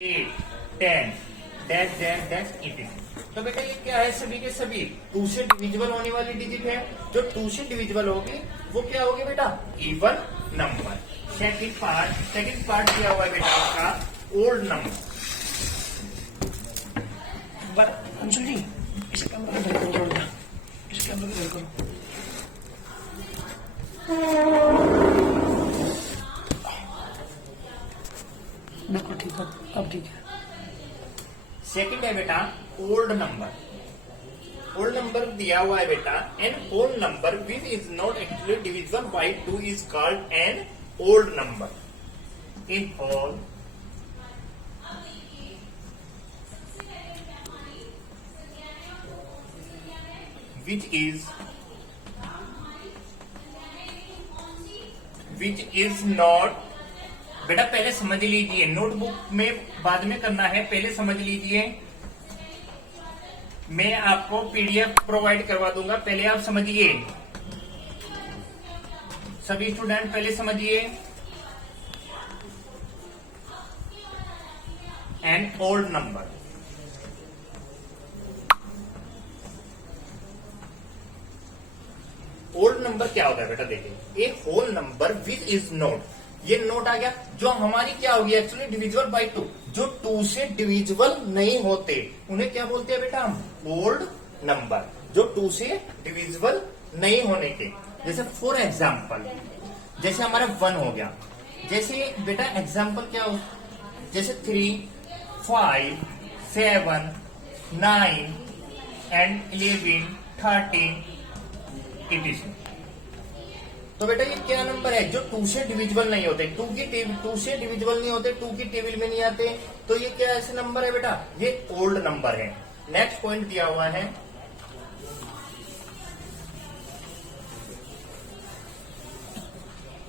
8, 10, dash dash dash it. तो बेटा ये क्या है, सभी के सभी 2 से डिविजिबल होने वाली डिजिट है। जो 2 से डिविजिबल होगी वो क्या होगी बेटा, इवन नंबर। सेकंड पार्ट क्या हुआ है बेटा आपका, ओल्ड नंबर। अंशुल जी, इस कैमरा को इधर करो, इस कैमरा को इधर करो। बिल्कुल ठीक है, अब ठीक है। सेकंड है बेटा ओल्ड नंबर। ओल्ड नंबर दिया हुआ है बेटा, an whole number which is not actually divisible by 2 is called an old number. In whole which is not, बेटा पहले समझ लीजिए, नोटबुक में बाद में करना है, पहले समझ लीजिए। मैं आपको पीडीएफ प्रोवाइड करवा दूंगा, पहले आप समझिए। सभी स्टूडेंट पहले समझिए। An old number, old number क्या होता है बेटा, देखिए a whole number which is not, ये नोट आ गया, जो हमारी क्या होगी एक्चुअली डिविजिबल बाय 2, जो 2 से डिविजिबल नहीं होते उन्हें क्या बोलते हैं बेटा हम, ओल्ड नंबर। जो 2 से डिविजिबल नहीं होने के, जैसे फॉर एग्जाम्पल जैसे हमारा 1 हो गया, जैसे बेटा एग्जाम्पल क्या हो, जैसे 3, 5, 7, 9 एंड 11, 13 etc। तो बेटा ये क्या नंबर है, जो 2 से डिविजिबल नहीं होते, 2 से डिविजिबल नहीं होते, 2 की टेबल में नहीं आते, तो ये क्या ऐसे नंबर है बेटा, ये ओल्ड नंबर है। नेक्स्ट पॉइंट दिया हुआ है,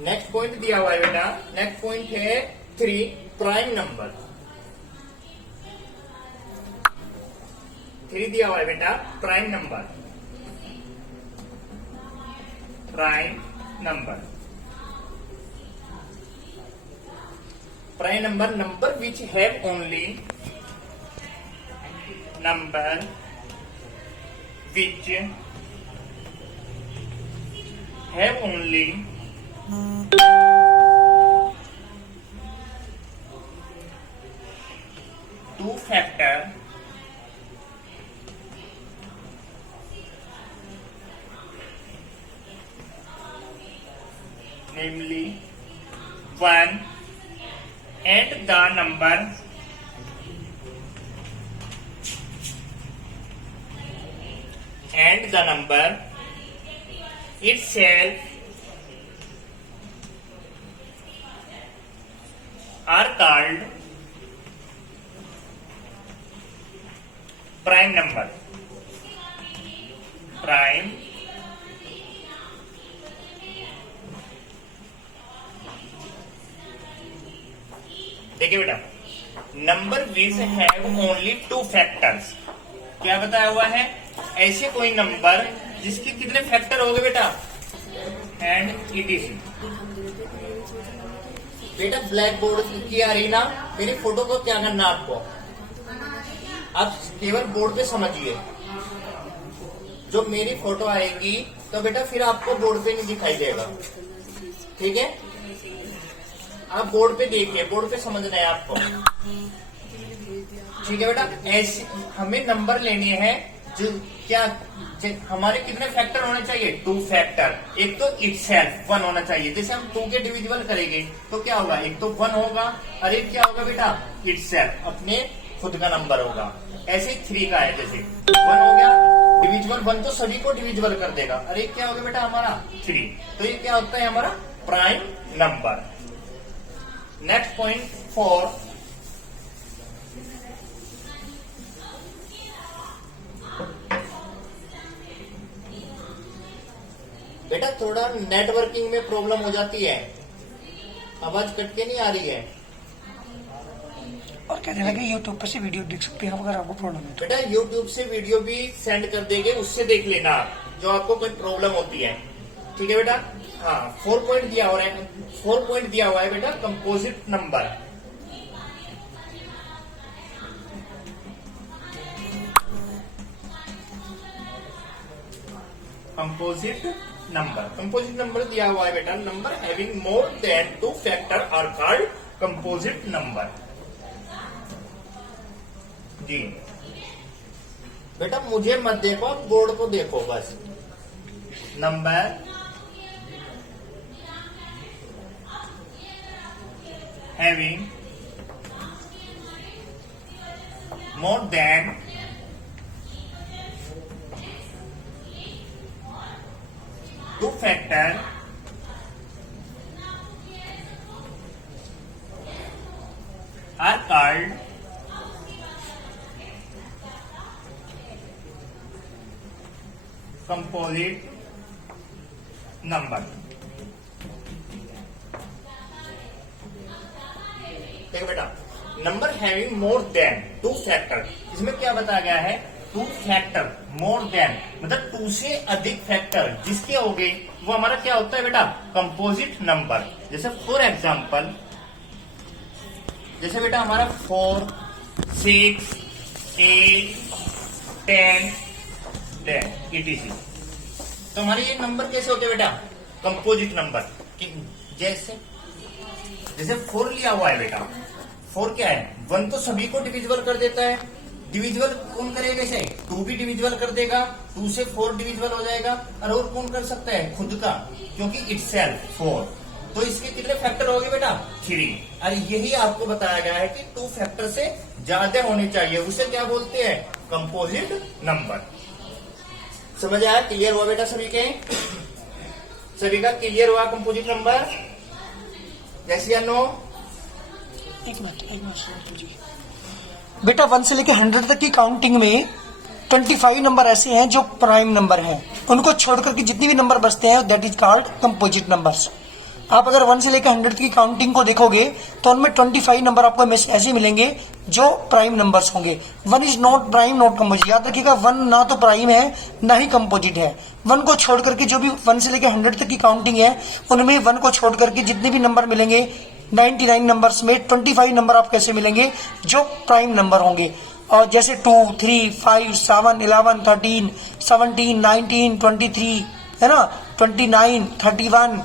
नेक्स्ट पॉइंट दिया हुआ है बेटा, नेक्स्ट पॉइंट है 3 प्राइम नंबर। 3 दिया हुआ है बेटा prime number, prime number. Prime number, number which have only, number which have only 2 factor, namely 1 and the number itself are called prime number। prime देखिए बेटा, number which have only 2 factors, क्या बताया हुआ है, ऐसे कोई नंबर जिसके कितने फैक्टर हो गए बेटा, एंड इट इज। बेटा ब्लैक बोर्ड की आ रही ना, मेरी फोटो को क्या करना आपको, आप केवल बोर्ड पे समझिए। जो मेरी फोटो आएगी तो बेटा फिर आपको बोर्ड पे नहीं दिखाई देगा, ठीक है। आप बोर्ड पे देखिए, बोर्ड पे समझना है आपको, ठीक है बेटा। ऐसे हमें नंबर लेने हैं जो क्या, हमारे कितने फैक्टर होने चाहिए, 2 फैक्टर। एक तो इटसेल्फ 1 होना चाहिए, जैसे हम 2 के डिविजिबल करेंगे तो क्या होगा, एक तो 1 होगा और एक क्या होगा बेटा, इटसेल्फ अपने खुद का नंबर होगा। ऐसे 3 का है, जैसे 1 हो गया डिविजिबल, 1 तो सभी को डिविजिबल कर देगा, और एक क्या होगा बेटा हमारा 3, तो ये क्या होता है हमारा प्राइम नंबर। नेक्स्ट पॉइंट 4, बेटा थोड़ा नेटवर्किंग में प्रॉब्लम हो जाती है, आवाज कट के नहीं आ रही है। और कहने लगे यूट्यूब पर से वीडियो देख सकते हैं अगर आपको प्रॉब्लम है तो। बेटा यूट्यूब से वीडियो भी सेंड कर देंगे, उससे देख लेना जो आपको कोई प्रॉब्लम होती है, ठीक है बेटा। हाँ 4 पॉइंट दिया हुआ है, 4 पॉइंट दिया हुआ है बेटा composite number. Composite number. Composite number दिया हुआ है बेटा, number having more than 2 factor are called composite number. जी बेटा मुझे मत देखो, बोर्ड को देखो बस। Number having more than 2 factor are called composite number। देखो बेटा, number having more than 2 factor, इसमें क्या बताया गया है? 2 फैक्टर मोर देन मतलब 2 से अधिक फैक्टर जिसके हो गए वो हमारा क्या होता है बेटा? Composite number. जैसे फॉर एग्जाम्पल, जैसे बेटा हमारा 4, 6, 8, 10, 10 तो हमारे ये नंबर कैसे होते हैं बेटा? Composite number. जैसे 4 लिया हुआ है बेटा, 4 क्या है? 1 तो सभी को डिविजिबल कर देता है। डिविजिबल कौन करेगा इसे? 2 भी डिविजिबल कर देगा, 2 से 4 डिविजिबल हो जाएगा। और कौन कर सकता है? खुद का, क्योंकि इटसेल्फ 4। तो इसके कितने फैक्टर हो गए बेटा? 3। और यही आपको बताया गया है कि 2 फैक्टर से ज्यादा होने चाहिए, उसे क्या बोलते हैं? Composite number. समझ आया? क्लियर हुआ बेटा सभी के? सभी का क्लियर हुआ कंपोजिट नंबर? यस या नो? एक मिनट सुनो जी। बेटा 1 से लेकर 100 तक की काउंटिंग में 25 नंबर ऐसे हैं जो प्राइम नंबर हैं, उनको छोड़कर के जितनी भी नंबर बचते हैं that is called composite numbers. आप अगर 1 से लेकर 100 की काउंटिंग को देखोगे तो उनमें 25 नंबर आपको ऐसे मिलेंगे जो प्राइम नंबर्स होंगे। 1 is not prime not composite. याद रखिएगा 1 ना तो प्राइम है ना ही कंपोजिट है। 1 को छोड़ करके जो भी 1 से लेकर 100 तक की काउंटिंग है उनमें 1 को छोड़ करके जितने भी नंबर मिलेंगे 99 नंबर्स में 25 नंबर आप कैसे मिलेंगे? जो प्राइम नंबर होंगे। और जैसे 2, 3, 5, 7, 11, 13, 17, 19, 23 है ना, 29, 31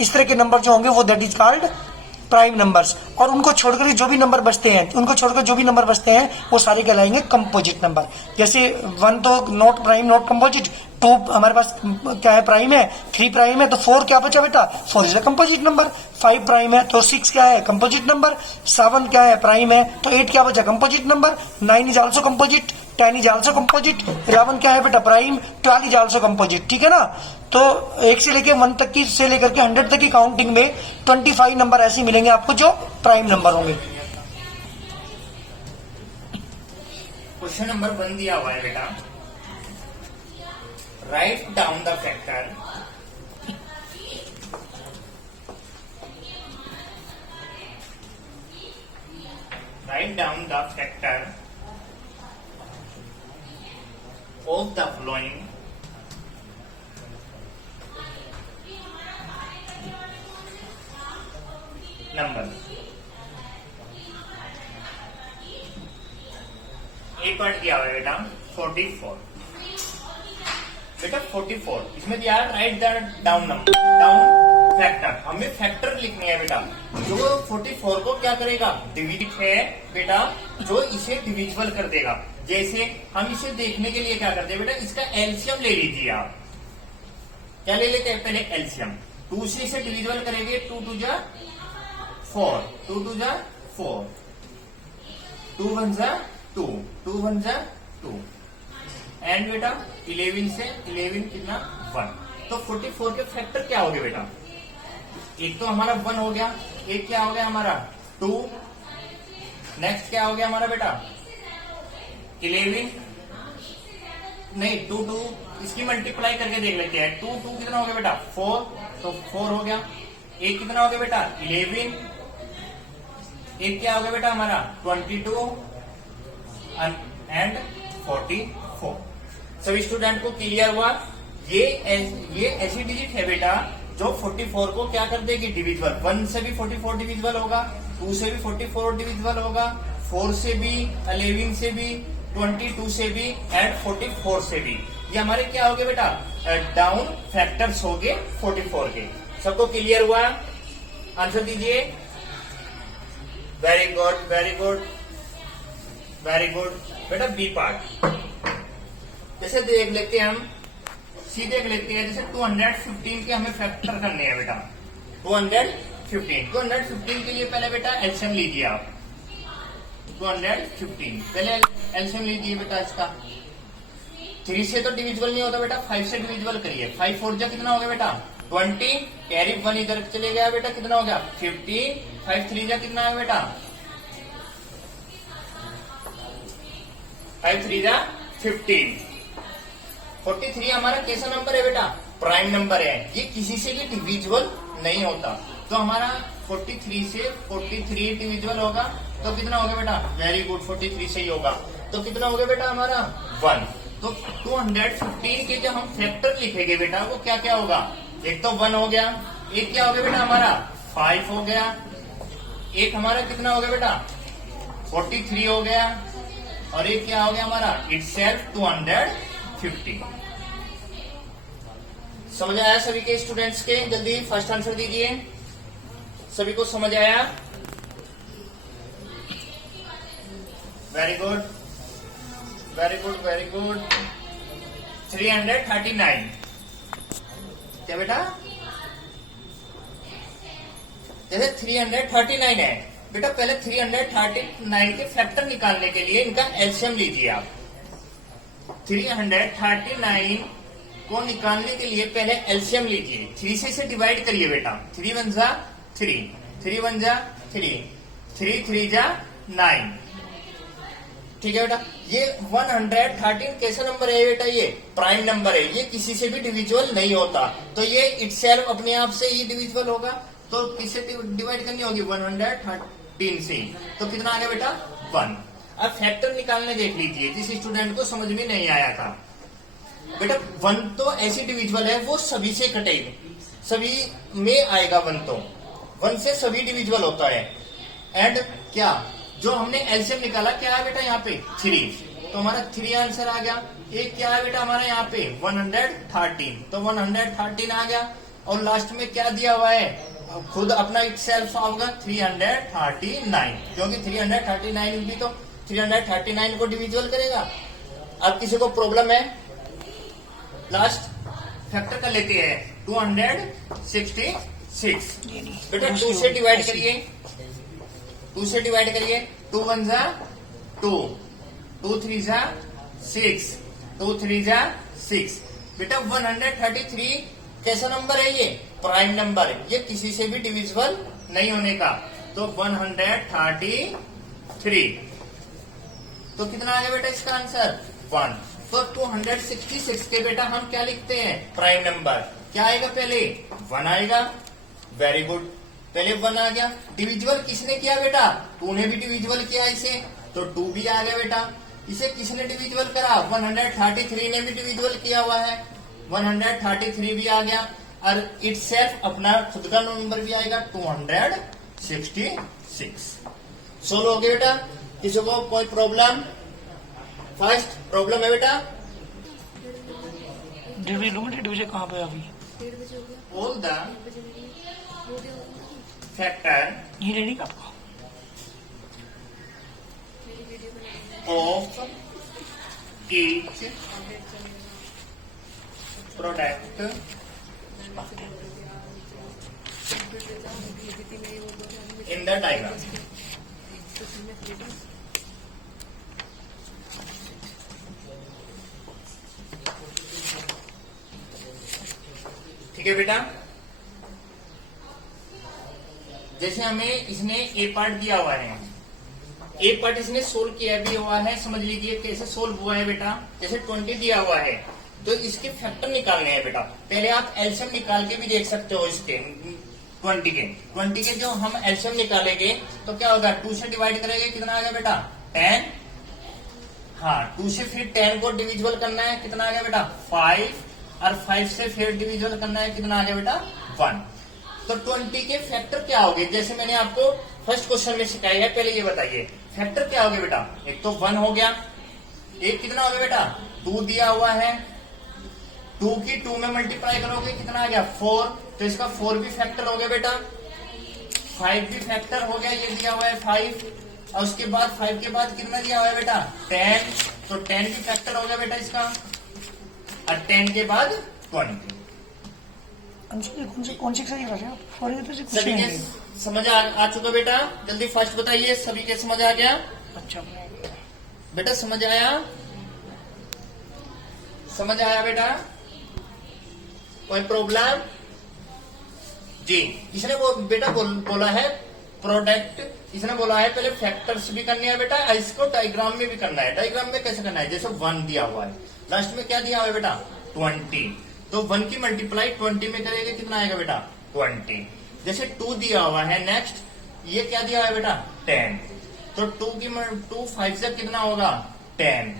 इस तरह के नंबर जो होंगे वो that is called prime numbers. और उनको छोड़कर जो भी नंबर बचते हैं वो सारे कहलाएंगे कंपोजिट नंबर। जैसे 1 तो नॉट प्राइम नॉट कंपोजिट, 2 हमारे पास क्या है? प्राइम है, 3 प्राइम है, तो 4 क्या बचा बेटा? 4 is a composite number. 5 prime है तो 6 क्या है? Composite number. 7 क्या है? प्राइम है तो 8 क्या बचा? Composite number. 9 is also composite, 10 is also composite, 11 क्या है बेटा? Prime, 12 is also composite. ठीक है ना? तो 1 से लेकर 1 तक की से लेकर के 100 तक की काउंटिंग में 25 नंबर ऐसे मिलेंगे आपको जो प्राइम नंबर होंगे। क्वेश्चन नंबर 1 दिया हुआ है बेटा, write down the factor of the following numbers। एक वर्ड दिया हुआ है बेटा 44। बेटा 44 इसमें दिया है राइट द डाउन फैक्टर। हमें फैक्टर लिखनी है बेटा जो 44 को क्या करेगा? डिविड है बेटा, जो इसे डिविजिबल कर देगा। जैसे हम इसे देखने के लिए क्या करते हैं बेटा? इसका एलसीएम ले लीजिए आप। क्या ले लेते हैं? पहले एलसीएम। 2 से इसे डिविजिबल करेंगे, 2 2 जा 4, 2 2 जा 4, 2 1 जा 2, 2 1 जा 2 एंड बेटा 11 से 11 कितना? 1। तो 44 के फैक्टर क्या हो गए बेटा? एक तो हमारा 1 हो गया, एक क्या हो गया हमारा? 2। नेक्स्ट क्या हो गया हमारा बेटा? 11 नहीं 2 2 इसकी मल्टीप्लाई करके देख लेते हैं। 2 2 कितना हो गया बेटा? 4, तो 4 हो गया। एक कितना हो गया बेटा? 11। एक क्या हो गया बेटा हमारा? 22 एंड 44। सभी स्टूडेंट को क्लियर हुआ? ये ऐसी डिजिट है बेटा जो 44 को क्या कर देगी? डिविजिबल। 1 से भी 44 डिविजिबल होगा, 2 से भी 44 डिविजिबल होगा, 4 से भी, 11 से भी, 22 से भी एंड 44 से भी। ये हमारे क्या हो गए बेटा, डाउन फैक्टर्स हो गए 44 के। सबको क्लियर हुआ? आंसर दीजिए। Very good, very good, very good. बेटा बी पार्ट जैसे देख लेते हैं, हम सी देख लेते हैं। जैसे 215 के हमें फैक्टर करने हैं बेटा। 215 के लिए पहले बेटा एलसीएम लीजिए आप। 215 पहले एलसीएम लीजिए बेटा इसका। 3 से तो डिविजिबल नहीं होता बेटा, 5 से डिविजिबल करिए। 5 4 जा कितना हो गया बेटा 20, कैरी 1 इधर चले गया बेटा, कितना हो गया 15। 5 3 जा कितना है बेटा 5 3 जा 15। 43 हमारा कैसा नंबर है बेटा, प्राइम नंबर है। ये किसी से भी डिविजिबल नहीं होता, तो हमारा 43 से 43 डिविजिबल होगा तो कितना हो गया बेटा, वेरी गुड, 43 से ही होगा। तो कितना हो गया बेटा हमारा 1। तो 215 के जो हम फैक्टर लिखेंगे बेटा वो क्या क्या होगा, एक तो 1 हो गया, एक क्या हो गया बेटा हमारा 5 हो गया, एक हमारा कितना हो गया बेटा 43 हो गया, और एक क्या हो गया हमारा इटसेल्फ 250। समझ आया सभी के स्टूडेंट्स के? जल्दी फर्स्ट आंसर दीजिए। सभी को समझ आया? Very good, very good, very good. 339 क्या बेटा, जैसे 339 है बेटा, पहले 339 के फैक्टर निकालने के लिए इनका एलसीएम लीजिए आप। 339 को निकालने के लिए पहले एलसीएम लीजिए। 3 से इसे डिवाइड करिए बेटा। 3 1 जा 3, 3 1 जा 3, 3 3 जा 9। ठीक है बेटा, ये 113 कैसा नंबर है बेटा, ये प्राइम नंबर है, ये किसी से भी डिविजिबल नहीं होता, तो ये इटसेल्फ अपने आप से ही डिविजिबल होगा। तो किससे डिवाइड करनी होगी 113 से, तो कितना आ गया बेटा 1। अब फैक्टर निकालने देख लीजिए, जिस स्टूडेंट को समझ में नहीं आया था बेटा। 1 तो ऐसी डिविजिबल है वो सभी से कटेगी, सभी में आएगा 1, तो 1 से सभी डिविजिबल होता है। एंड क्या जो हमने एलसीएम निकाला क्या है बेटा यहाँ पे 3, तो हमारा 3 आंसर आ गया। एक क्या है बेटा हमारा यहाँ पे 113, तो 113 आ गया। और लास्ट में क्या दिया हुआ है, खुद अपना इटसेल्फ होगा 339, क्योंकि 339 भी तो 339 को डिविजिबल करेगा। अब किसी को प्रॉब्लम है, लास्ट फैक्टर कर लेते हैं 266 बेटा। 2 से डिवाइड करिए, 2 से डिवाइड करिए। 2 1 जा 2, 2 3 जा 6, 2 3 जा 6 बेटा। 133 कैसा नंबर है, ये प्राइम नंबर है, ये किसी से भी डिविजिबल नहीं होने का। तो 133, तो कितना आ गया बेटा इसका आंसर 1। तो 266 के बेटा हम क्या लिखते हैं, प्राइम नंबर। क्या आएगा पहले 1 आएगा, वेरी गुड, पहले 1 आ गया। डिविजिबल किसने किया बेटा, 2 ने भी डिविजिबल किया इसे, तो 2 भी आ गया बेटा। इसे किसने डिविजिबल करा, 133 ने भी डिविजिबल किया हुआ है, 133 भी आ गया। और इटसेल्फ अपना खुद का नंबर भी आएगा 266। सोल्व हो गया बेटा। किसी को कोई प्रॉब्लम? फर्स्ट प्रॉब्लम है बेटा, डिवीजन कहाँ पे अभी, ऑल द फैक्टर ये लेनी का आपको of each product in the diagram. ठीक है बेटा, जैसे हमें इसने ए पार्ट दिया हुआ है, ए पार्ट इसने सोल्व किया भी हुआ है, समझ लीजिए कैसे सोल्व हुआ है बेटा। जैसे 20 दिया हुआ है तो इसके फैक्टर निकालने हैं बेटा। पहले आप एलसीएम निकाल के भी देख सकते हो इसके 20 के जो हम एलसीएम निकालेंगे तो क्या होगा, 2 से डिवाइड करेंगे, कितना आ गया बेटा 10। हाँ, 2 से फिर 10 को डिविजिबल करना है, कितना आ गया बेटा 5, और 5 से फिर डिविजिबल करना है, कितना आ गया बेटा 1। तो 20 के फैक्टर क्या होंगे, जैसे मैंने आपको फर्स्ट क्वेश्चन में सिखाया है। पहले ये बताइए फैक्टर क्या हो गया बेटा, एक तो 1 हो गया, एक कितना हो गया बेटा 2 दिया हुआ है, 2 की 2 में मल्टीप्लाई करोगे कितना आ गया 4, तो इसका 4 भी फैक्टर हो गया बेटा, 5 भी फैक्टर हो गया, ये दिया हुआ है 5, और उसके बाद 5 के बाद कितना दिया हुआ है बेटा 10, तो 10 भी फैक्टर हो गया बेटा इसका, और 10 के बाद 20। कौन सी एक्सरसाइज कर रहे हो? फॉर तो कुछ सभी नहीं के है। समझ आ चुका बेटा? जल्दी फर्स्ट बताइए, सभी के समझ आ गया अच्छा बेटा? समझ आया? समझ आया बेटा? कोई प्रॉब्लम? जी, इसने वो बेटा बोला है प्रोडक्ट, इसने बोला है पहले फैक्टर्स भी करनी है बेटा, इसको डायग्राम में भी करना है। डायग्राम में कैसे करना है? जैसे 1 दिया हुआ है, लास्ट में क्या दिया हुआ है बेटा 20, तो 1 की मल्टीप्लाई 20 में करेंगे कितना आएगा बेटा 20। जैसे 2 दिया हुआ है, नेक्स्ट ये क्या दिया हुआ है बेटा 10, तो 2 5 से कितना होगा 10,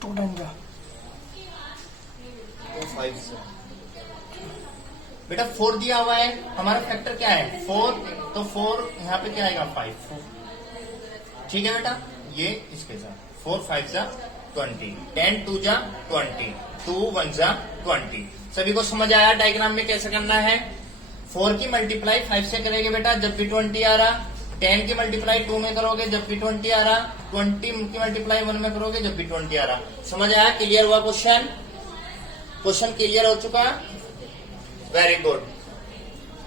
2 टाइम का 5 से बेटा 4 दिया हुआ है, हमारा फैक्टर क्या है 4, तो 4 यहाँ पे क्या आएगा 5, ठीक है बेटा? ये इसके साथ 4 5 जा 20, 10 2 जा 20, 2 1 जा 20। सभी को समझ आया डायग्राम में कैसे करना है? 4 की मल्टीप्लाई 5 से करेंगे बेटा जब भी 20 आ रहा, 10 की मल्टीप्लाई 2 में करोगे जब भी 20 आ रहा, 20 की मल्टीप्लाई 1 में करोगे जब भी 20 आ रहा। समझ आया? क्लियर हुआ क्वेश्चन? क्वेश्चन क्लियर हो चुका? Very good.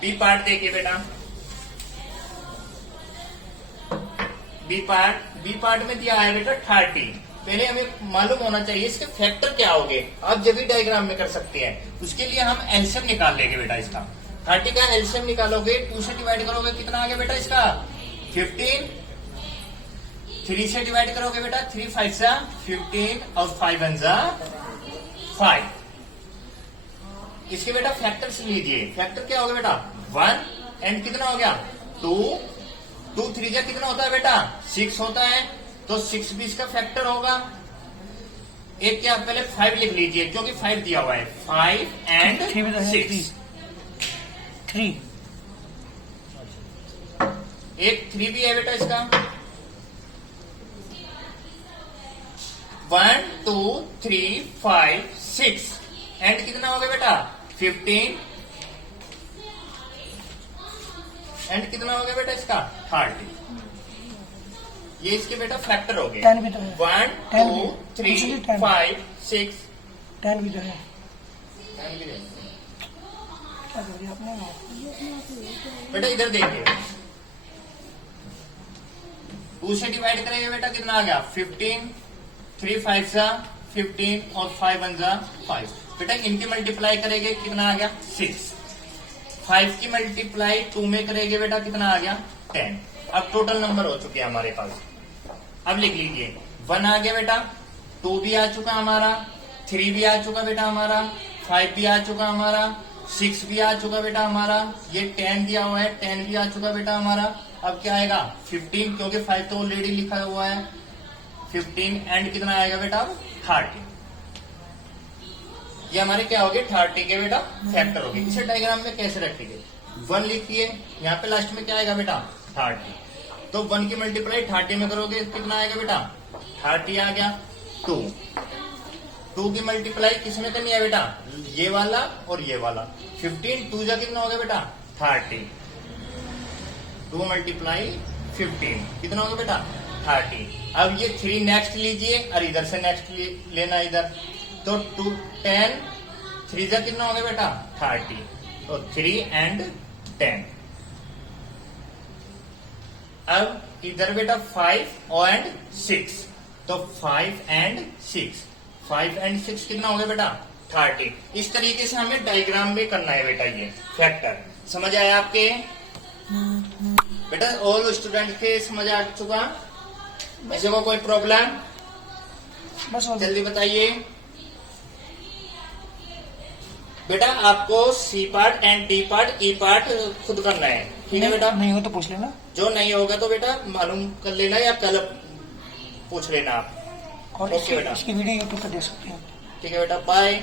बी पार्ट देखिए बेटा, बी पार्ट में दिया है बेटा 30। पहले हमें मालूम होना चाहिए इसके फैक्टर क्या होंगे, आप जब भी डायग्राम में कर सकते हैं। उसके लिए हम एलसीएम निकाल लेंगे बेटा इसका। 30 का एलसीएम निकालोगे, 2 से डिवाइड करोगे कितना आ गया बेटा इसका 15, 3 से डिवाइड करोगे बेटा 3 5 जा 15 और 5 1 जा 5। इसके बेटा फैक्टर्स लीजिए, फैक्टर क्या होगा बेटा 1 एंड कितना हो गया 2, 2 3 जा कितना होता है बेटा 6 होता है, तो 6 भी इसका फैक्टर होगा। एक क्या पहले 5 लिख लीजिए क्योंकि 5 दिया हुआ है, 5 एंड 6, 3 एक 3 भी है बेटा इसका, 1 2 3 5 6 एंड कितना हो गया बेटा 15 एंड कितना हो गया बेटा इसका 30। ये इसके बेटा फैक्टर हो गए 10 भी तो है, 1 2 3 5 6 10 भी तो है। 10 भी है। क्या कर दिया आपने? बेटा इधर देखिए, 2 से डिवाइड करेंगे बेटा कितना आ गया 15, 3 5 जा 15 और 5 1 जा 5। बेटा इनकी मल्टीप्लाई करेंगे कितना आ गया 6, 5 की मल्टीप्लाई 2 में करेंगे बेटा कितना आ गया 10। अब टोटल नंबर हो चुके हैं हमारे पास। अब लिख लीजिए 1 आ गया बेटा, 2 भी आ चुका हमारा, 3 भी आ चुका बेटा हमारा, 5 भी आ चुका हमारा, 6 भी आ चुका बेटा हमारा, ये 10 दिया हुआ है 10 भी आ चुका बेटा हमारा। अब क्या आएगा 15 क्योंकि 5 तो ऑलरेडी लिखा हुआ है, 15 एंड कितना आएगा बेटा 30। ये हमारे क्या हो गए 30 के बेटा फैक्टर हो गए। इसे डायग्राम में कैसे रखेंगे 1 लिखिए, यहाँ पे लास्ट में क्या आएगा बेटा 30, तो 1 की मल्टीप्लाई 30 में करोगे कितना आएगा बेटा 30 आ गया। 2 की मल्टीप्लाई किसमें करनी है बेटा ये वाला और ये वाला, 15 2 जा कितना हो गया बेटा 30, 2 मल्टीप्लाई 15 कितना होगा बेटा 30। अब ये 3 नेक्स्ट लीजिए और इधर से नेक्स्ट लेना इधर, तो 2 10 3 जा कितना हो गया बेटा 30, तो 3 एंड 10। अब इधर बेटा 5 एंड 6, तो 5 एंड 6, 5 एंड 6 कितना हो गया बेटा 30। इस तरीके से हमें डायग्राम में करना है बेटा ये फैक्टर। समझ आया आपके बेटा? ऑल स्टूडेंट के समझ आ चुका? ऐसे को कोई प्रॉब्लम? बस जल्दी बताइए बेटा। आपको C part and D part E part खुद करना है, ठीक है बेटा? नहीं हो तो पूछ लेना, जो नहीं होगा तो बेटा मालूम कर लेना या कल पूछ लेना आप। और ओके बेटा, इसकी वीडियो यूट्यूब पर देख सकते हैं। ठीक है बेटा, बाय।